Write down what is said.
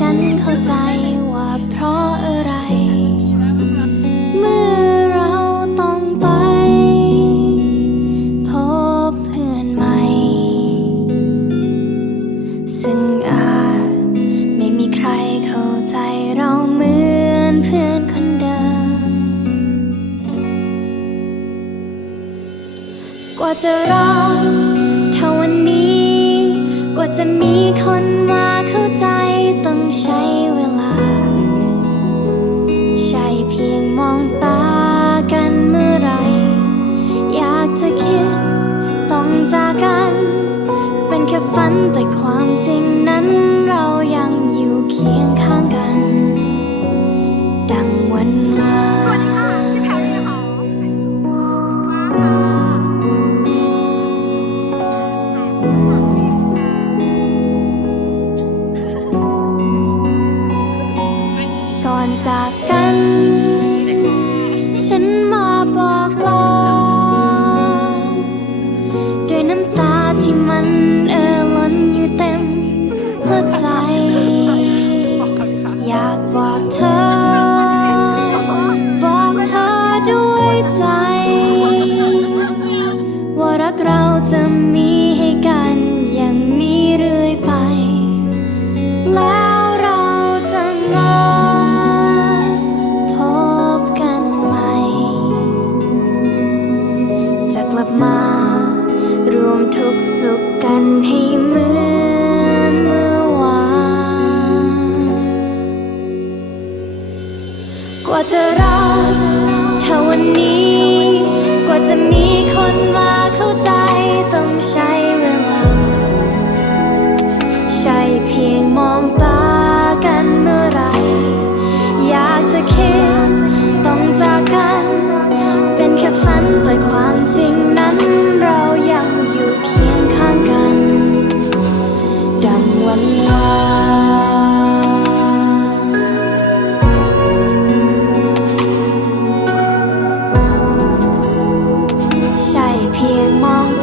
ฉันเข้าใจว่าเพราะอะไร เมื่อเราต้องไป พบเพื่อนใหม่ ซึ่งอาจไม่มีใครเข้าใจเราเหมือนเพื่อนคนเดิม กว่าจะรักเท่าวันนี้ กว่าจะมีคน ค่ฝันแต่ความจริงนั้นเรายังอยู่เคียงข้างกัน ดังวันวาสวัสดีค่ะชื่อแพรรี่นะคะก่อนจากกัน ฉันมาบอกลา กเราจะมีให้กันอย่างนี้เรื่อยไป แล้วเราจะมาพบกันใหม่ จะกลับมารวมทุกสุขกันให้เหมือนเมื่อวาน กว่าจะรั ใ